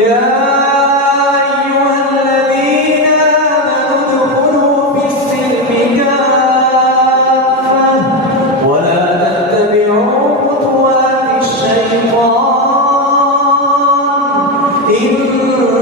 يا أيها الذين آمنوا ادخلوا في السلم كافة ولا تتبعوا خطوات الشيطان إنه